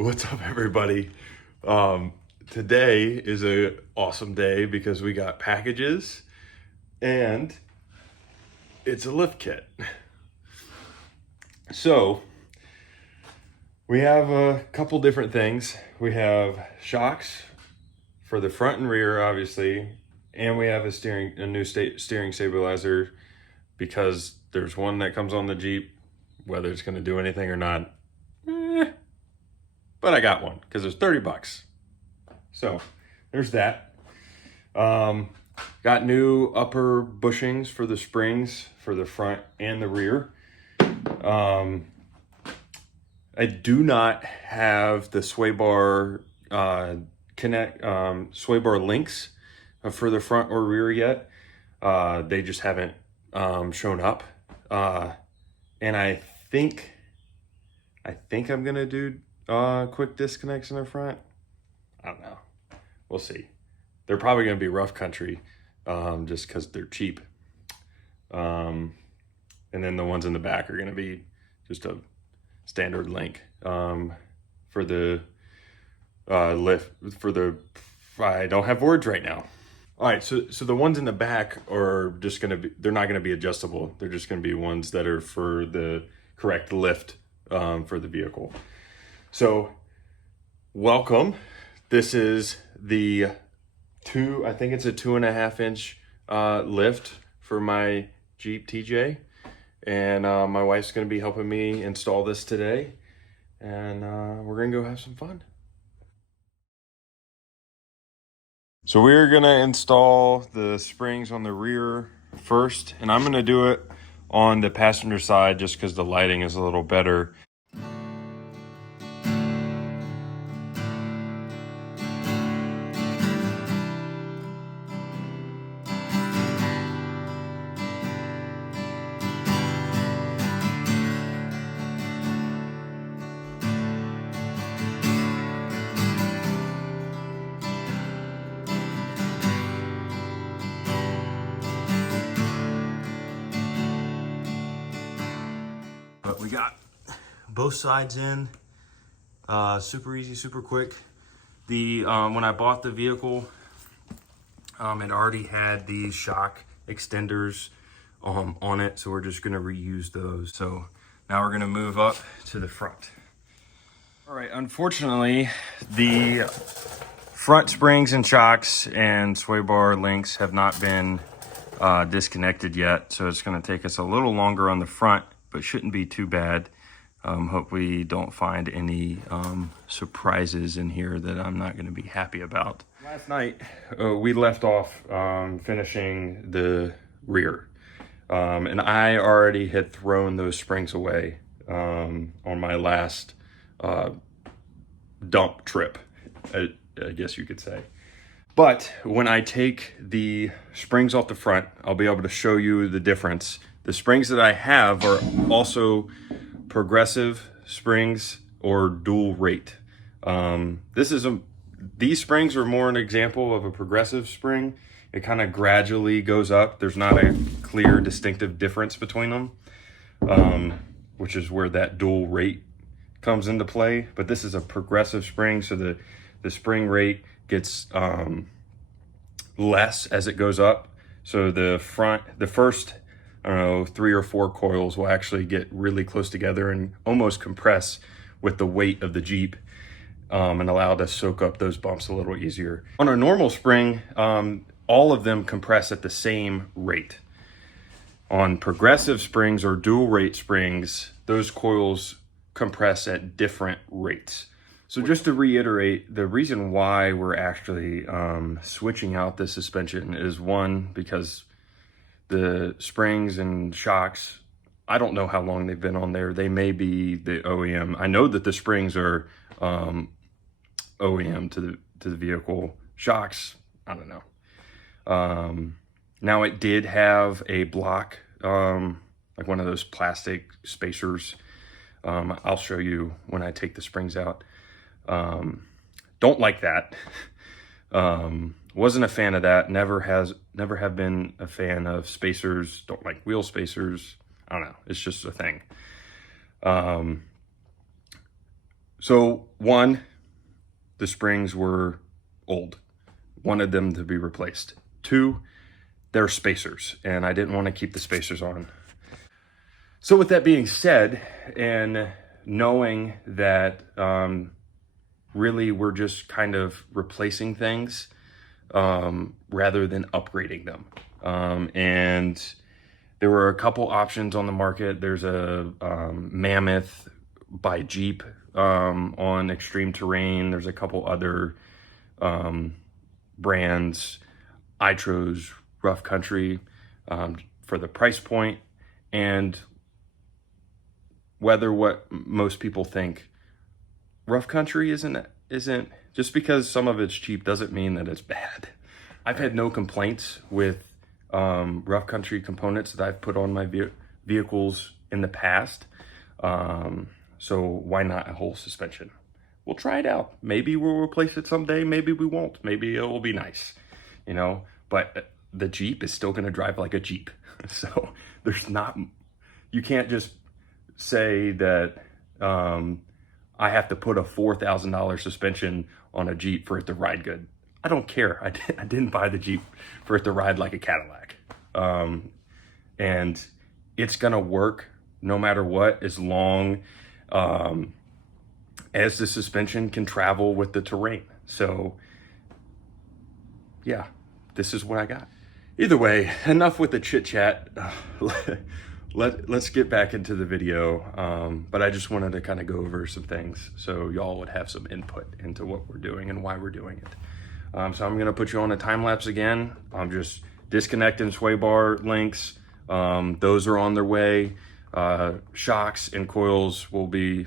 What's up, everybody? Today is an awesome day because we got packages and it's a lift kit. So we have a couple different things. We have shocks for the front and rear, obviously, and we have a new steering stabilizer because there's one that comes on the Jeep, whether it's going to do anything or not. But I got one because it's 30 bucks. So there's that. Got new upper bushings for the springs for the front and the rear. I do not have the sway bar sway bar links for the front or rear yet. They just haven't shown up. And I think I'm gonna do quick disconnects in the front. I don't know. We'll see. They're probably going to be rough country just because they're cheap. And then the ones in the back are going to be just a standard link for the lift. I don't have words right now. All right, so the ones in the back are just going to be, they're not going to be adjustable. They're just going to be ones that are for the correct lift for the vehicle. So welcome. This is the I think it's a 2.5 inch lift for my Jeep TJ. And my wife's gonna be helping me install this today. And we're gonna go have some fun. So we're gonna install the springs on the rear first. And I'm gonna do it on the passenger side just because the lighting is a little better. But we got both sides in, super easy, super quick. The when I bought the vehicle, it already had these shock extenders on it, so we're just gonna reuse those. So now we're gonna move up to the front. All right, unfortunately, the front springs and shocks and sway bar links have not been disconnected yet, so it's gonna take us a little longer on the front, but shouldn't be too bad. Hope we don't find any surprises in here that I'm not gonna be happy about. Last night, we left off finishing the rear. And I already had thrown those springs away on my last dump trip, I guess you could say. But when I take the springs off the front, I'll be able to show you the difference. The springs that I have are also progressive springs or dual rate. These springs are more an example of a progressive spring. It kind of gradually goes up. There's not a clear distinctive difference between them, which is where that dual rate comes into play. But this is a progressive spring, so the spring rate gets less as it goes up. So the first, I don't know, 3 or 4 coils will actually get really close together and almost compress with the weight of the Jeep and allow it to soak up those bumps a little easier. On a normal spring, all of them compress at the same rate. On progressive springs or dual rate springs, those coils compress at different rates. So just to reiterate, the reason why we're actually switching out the suspension is, one, because the springs and shocks, I don't know how long they've been on there. They may be the OEM. I know that the springs are OEM to the vehicle. Shocks, I don't know. Now it did have a block, like one of those plastic spacers. I'll show you when I take the springs out. Don't like that. Wasn't a fan of that. Never have been a fan of spacers. Don't like wheel spacers. I don't know. It's just a thing. So one, the springs were old, wanted them to be replaced. Two, they're spacers, and I didn't want to keep the spacers on. So with that being said, and knowing that really we're just kind of replacing things rather than upgrading them. And there were a couple options on the market. There's a Mammoth by Jeep on extreme terrain. There's a couple other brands. I chose Rough Country for the price point, and whether what most people think, Rough Country isn't just because some of it's cheap doesn't mean that it's bad. I've had no complaints with Rough Country components that I've put on my vehicles in the past. So why not a whole suspension? We'll try it out. Maybe we'll replace it someday. Maybe we won't. Maybe it will be nice, you know, but the Jeep is still going to drive like a Jeep. So you can't just say that I have to put a $4,000 suspension on a Jeep for it to ride good. I don't care. I didn't buy the Jeep for it to ride like a Cadillac. And it's going to work no matter what, as long as the suspension can travel with the terrain. So yeah, this is what I got. Either way, enough with the chit chat. Let's get back into the video. But I just wanted to kind of go over some things so y'all would have some input into what we're doing and why we're doing it. So I'm gonna put you on a time lapse again. I'm just disconnecting sway bar links. Those are on their way. Shocks and coils will be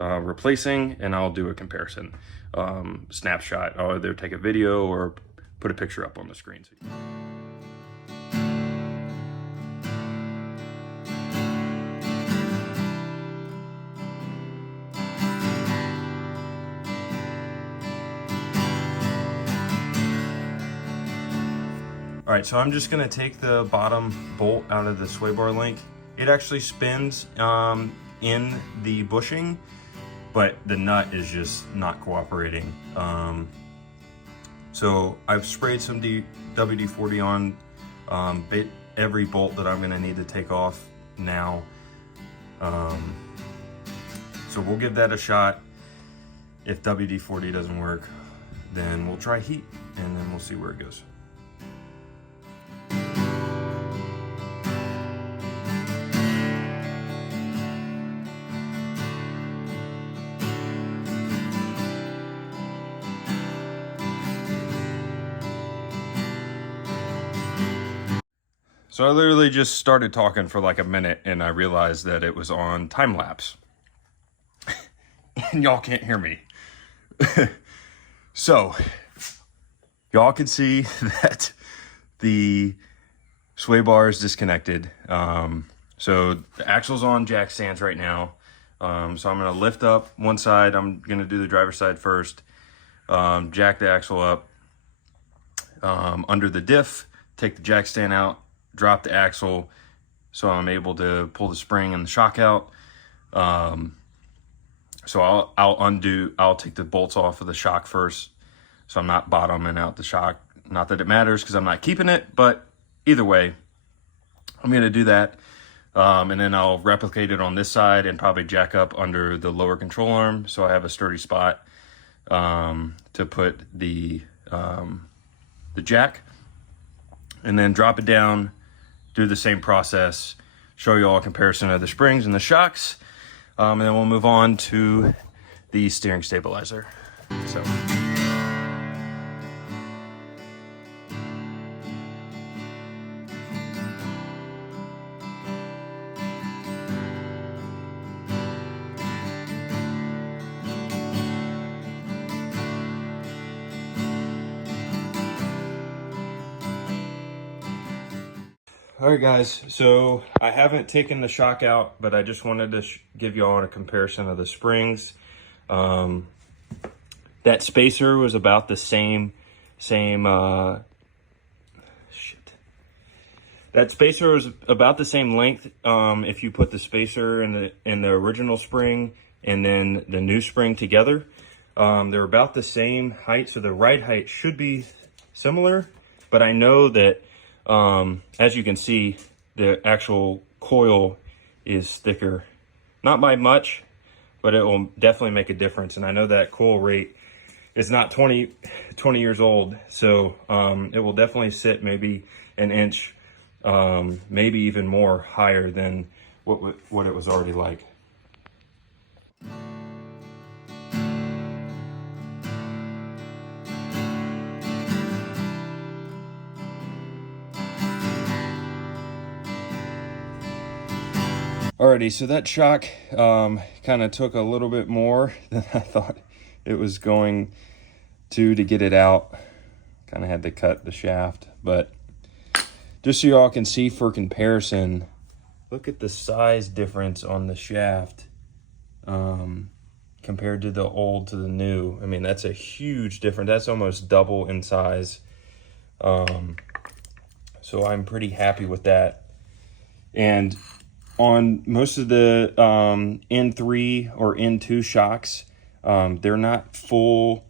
replacing, and I'll do a comparison snapshot. I'll either take a video or put a picture up on the screen. All right, so I'm just gonna take the bottom bolt out of the sway bar link. It actually spins in the bushing, but the nut is just not cooperating. So I've sprayed some WD-40 on every bolt that I'm gonna need to take off now. So we'll give that a shot. If WD-40 doesn't work, then we'll try heat, and then we'll see where it goes. So I literally just started talking for like a minute, and I realized that it was on time lapse. And y'all can't hear me. So y'all can see that the sway bar is disconnected. So the axle's on jack stands right now. So I'm gonna lift up one side. I'm gonna do the driver's side first. Jack the axle up under the diff, take the jack stand out, drop the axle so I'm able to pull the spring and the shock out. So I'll take the bolts off of the shock first, so I'm not bottoming out the shock. Not that it matters because I'm not keeping it, but either way, I'm gonna do that. And then I'll replicate it on this side and probably jack up under the lower control arm so I have a sturdy spot to put the jack, and then drop it down, do the same process, show you all a comparison of the springs and the shocks, and then we'll move on to the steering stabilizer. So. All right, guys, so I haven't taken the shock out, but I just wanted to give you all a comparison of the springs. That spacer was about the same that spacer was about the same length if you put the spacer in the original spring and then the new spring together. They're about the same height, so the ride height should be similar, but I know that as you can see, the actual coil is thicker, not by much, but it will definitely make a difference. And I know that coil rate is not 20 years old, so it will definitely sit maybe an inch, maybe even more higher than what it was already like. Alrighty, so that shock kind of took a little bit more than I thought it was going to get it out. Kind of had to cut the shaft, but just so y'all can see for comparison, look at the size difference on the shaft compared to the old to the new. I mean, that's a huge difference. That's almost double in size. So I'm pretty happy with that. And on most of the N3 or N2 shocks, they're not full.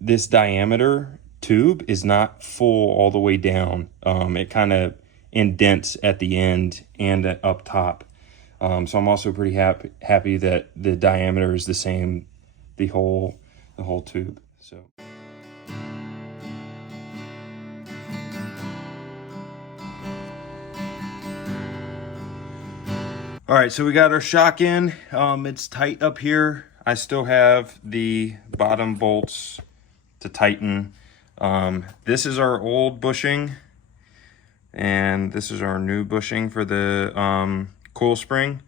This diameter tube is not full all the way down. It kind of indents at the end and up top. So I'm also pretty happy that the diameter is the same, the whole tube. So. All right, so we got our shock in. It's tight up here. I still have the bottom bolts to tighten. This is our old bushing, and this is our new bushing for the coil spring.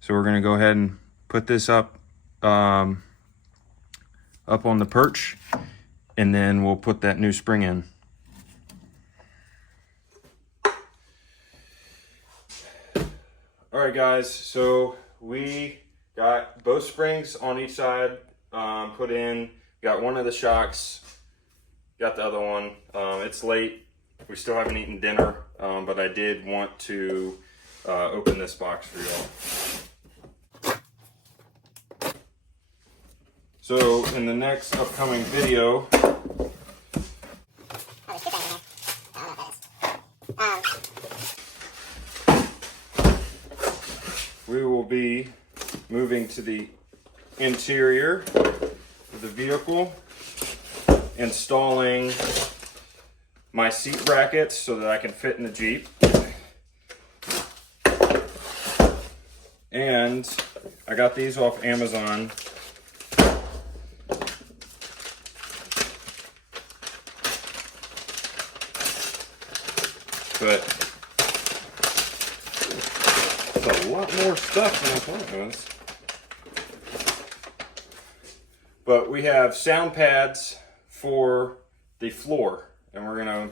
So we're gonna go ahead and put this up on the perch, and then we'll put that new spring in. All right, guys, so we got both springs on each side put in. Got one of the shocks, got the other one. It's late, we still haven't eaten dinner, but I did want to open this box for y'all. So in the next upcoming video, we will be moving to the interior of the vehicle, installing my seat brackets so that I can fit in the Jeep. And I got these off Amazon. But a lot more stuff than I thought it was. But we have sound pads for the floor, and we're gonna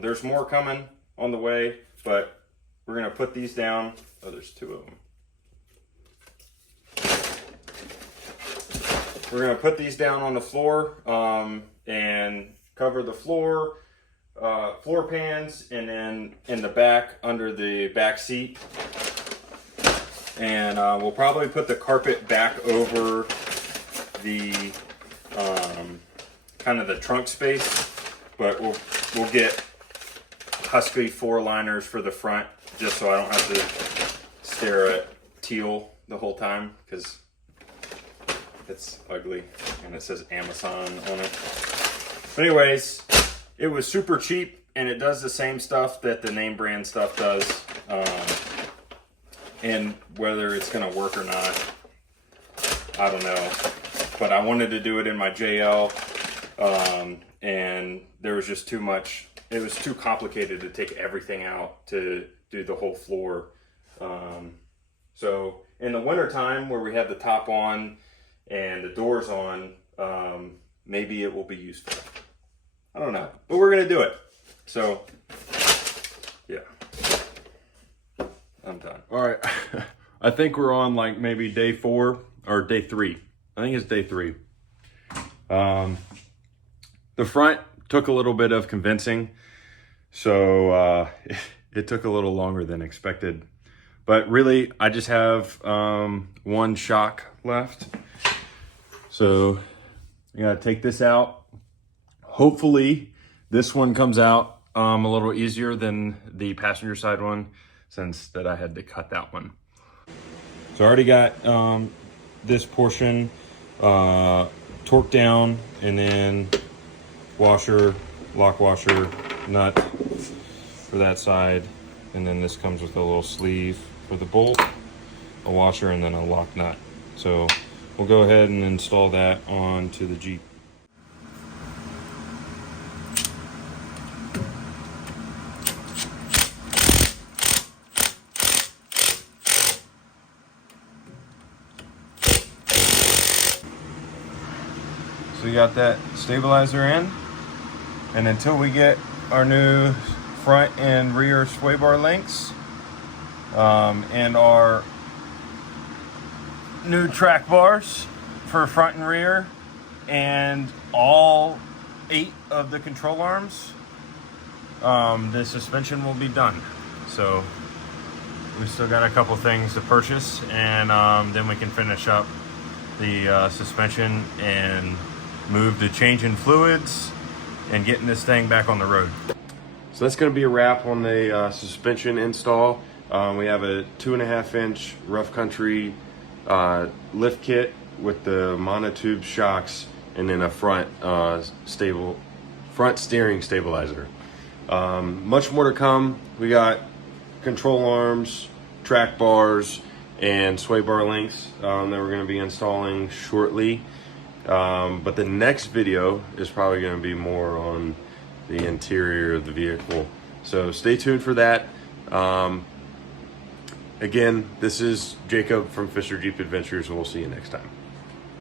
there's more coming on the way, but we're gonna put these down. Oh, there's two of them. We're gonna put these down on the floor and cover the floor pans, and then in the back under the back seat. And we'll probably put the carpet back over the kind of the trunk space, but we'll get Husky 4-liners for the front, just so I don't have to stare at teal the whole time, because it's ugly and it says Amazon on it. But anyways, it was super cheap, and it does the same stuff that the name brand stuff does. And whether it's gonna work or not, I don't know. But I wanted to do it in my JL, and there was just too much. It was too complicated to take everything out to do the whole floor. So in the winter time, where we have the top on and the doors on, maybe it will be useful. I don't know, but we're gonna do it. So yeah. I'm done. All right. I think we're on like maybe day 4 or day 3. I think it's day 3. The front took a little bit of convincing, so it took a little longer than expected. But really, I just have one shock left. So I gotta take this out. Hopefully this one comes out a little easier than the passenger side one, since that I had to cut that one. So I already got this portion torqued down, and then washer, lock washer, nut for that side. And then this comes with a little sleeve for the bolt, a washer, and then a lock nut. So we'll go ahead and install that onto the Jeep. So we got that stabilizer in, and until we get our new front and rear sway bar links and our new track bars for front and rear and all 8 of the control arms, the suspension will be done. So we still got a couple things to purchase, and then we can finish up the suspension and move to changing fluids and getting this thing back on the road. So that's going to be a wrap on the suspension install. We have a 2.5 inch rough country lift kit with the monotube shocks, and then a front steering stabilizer. Much more to come. We got control arms, track bars, and sway bar links that we're going to be installing shortly. But the next video is probably going to be more on the interior of the vehicle. So stay tuned for that. Again, this is Jacob from Fisher Jeep Adventures, and we'll see you next time.